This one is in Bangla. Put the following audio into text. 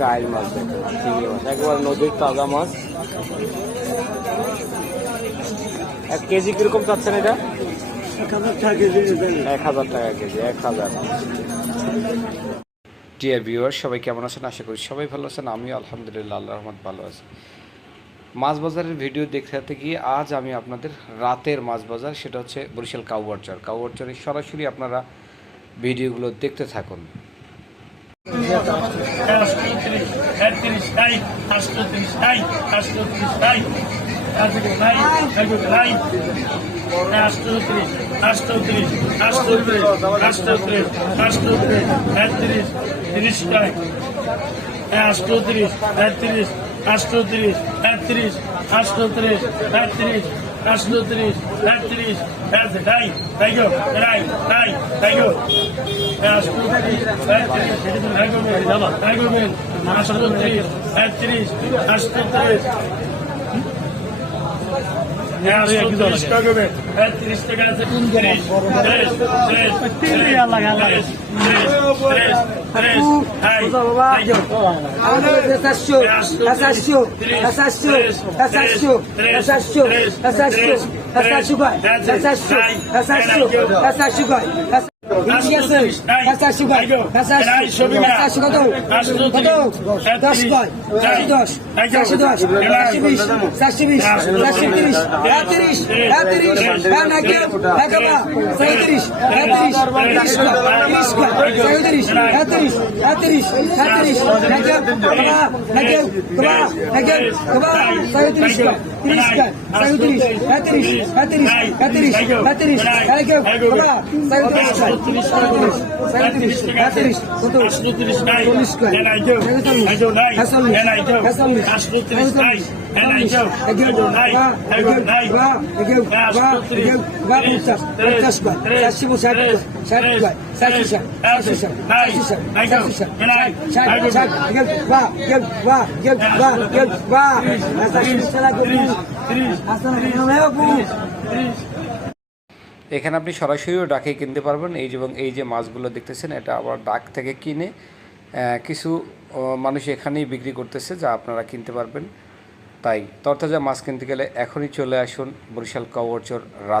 টাইল মাছ, চিংড়ি মাছ, একবার নদীর তাজা মাছ। 1 কেজি কিরকম চাচ্ছেন এটা? 1000 টাকা কেজি। 1000 টাকা কেজি। 1000। ডিয়ার ভিউয়ার, সবাই কেমন আছেন? আশা করি সবাই ভালো আছেন। আমিও আলহামদুলিল্লাহ, আল্লাহর রহমত ভালো আছি। মাছ বাজারের ভিডিও দেখাতে গিয়ে আজ আমি আপনাদের রাতের মাছ বাজার, সেটা হচ্ছে বরিশাল কাউয়ারচর। কাউয়ারচরের সরাসরি আপনারা ভিডিওগুলো দেখতে থাকুন। এখানে আপনি সরাসরিও ডাকে কিনতে পারবেন। এই যে মাছগুলো দেখতেছেন, এটা আবার ডাক থেকে কিনে কিছু মানুষ এখানেই বিক্রি করতেছে, যা আপনারা কিনতে পারবেন। তাই তরতাজা মাছ কিনতে গেলে এখনই চলে আসুন বরিশাল কাউয়ারচর রাত।